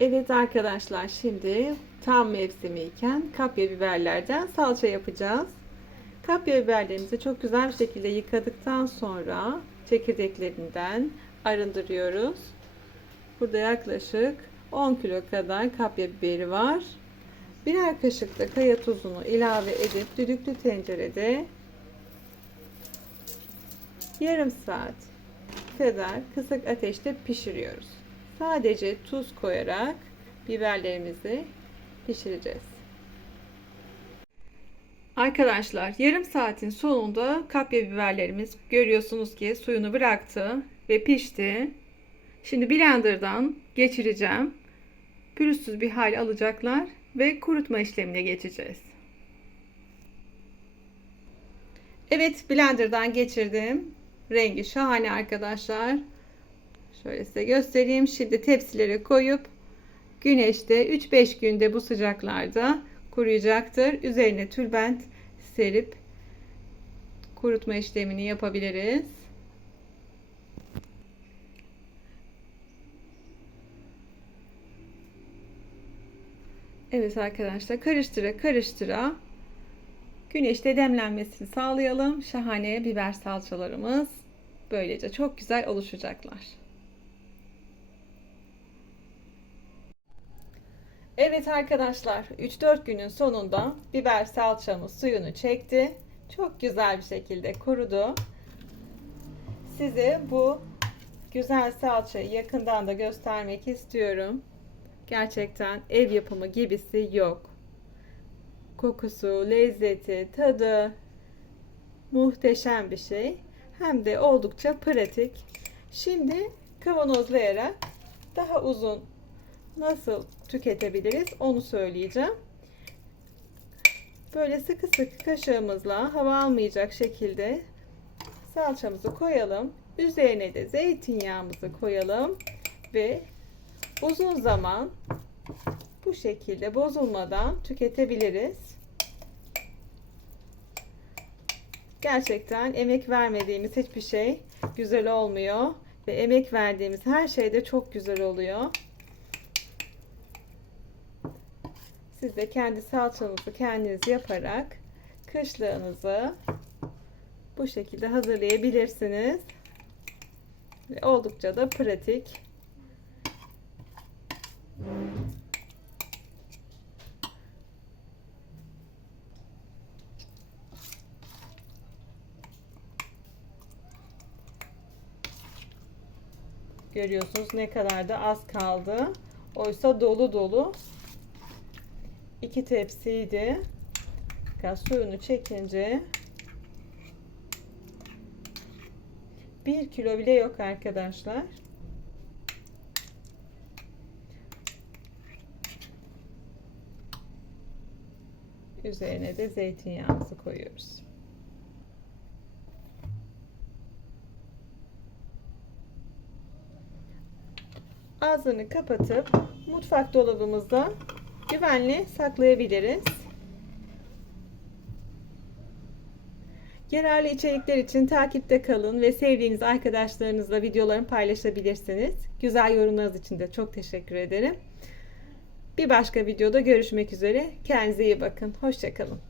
Evet arkadaşlar şimdi tam mevsimiyken kapya biberlerden salça yapacağız. Kapya biberlerimizi çok güzel bir şekilde yıkadıktan sonra çekirdeklerinden arındırıyoruz. Burada yaklaşık 10 kilo kadar kapya biberi var. Birer kaşık da kaya tuzunu ilave edip düdüklü tencerede yarım saat kadar kısık ateşte pişiriyoruz. Sadece tuz koyarak biberlerimizi pişireceğiz. Arkadaşlar yarım saatin sonunda kapya biberlerimiz görüyorsunuz ki suyunu bıraktı ve pişti. Şimdi blenderdan geçireceğim. Pürüzsüz bir hal alacaklar ve kurutma işlemine geçeceğiz. Evet blenderdan geçirdim. Rengi şahane arkadaşlar. Şöyle size göstereyim. Şimdi tepsilere koyup güneşte 3-5 günde bu sıcaklarda kuruyacaktır. Üzerine tülbent serip kurutma işlemini yapabiliriz. Evet arkadaşlar karıştıra karıştıra güneşte demlenmesini sağlayalım. Şahane biber salçalarımız böylece çok güzel oluşacaklar. Evet arkadaşlar 3-4 günün sonunda biber salçamız suyunu çekti. Çok güzel bir şekilde kurudu. Size bu güzel salçayı yakından da göstermek istiyorum. Gerçekten ev yapımı gibisi yok. Kokusu, lezzeti, tadı muhteşem bir şey. Hem de oldukça pratik. Şimdi kavanozlayarak daha uzun nasıl tüketebiliriz onu söyleyeceğim. Böyle sıkı sıkı kaşığımızla hava almayacak şekilde salçamızı koyalım. Üzerine de zeytinyağımızı koyalım ve uzun zaman bu şekilde bozulmadan tüketebiliriz. Gerçekten emek vermediğimiz hiçbir şey güzel olmuyor ve emek verdiğimiz her şey de çok güzel oluyor. Siz de kendi salçanızı kendiniz yaparak kışlığınızı bu şekilde hazırlayabilirsiniz. Ve oldukça da pratik. Görüyorsunuz ne kadar da az kaldı. Oysa dolu dolu iki tepsiydi. Fakat suyunu çekince bir kilo bile yok arkadaşlar. Üzerine de zeytinyağımızı koyuyoruz. Ağzını kapatıp mutfak dolabımızda güvenli saklayabiliriz. Yararlı içerikler için takipte kalın ve sevdiğiniz arkadaşlarınızla videolarımı paylaşabilirsiniz. Güzel yorumlarınız için de çok teşekkür ederim. Bir başka videoda görüşmek üzere. Kendinize iyi bakın. Hoşçakalın.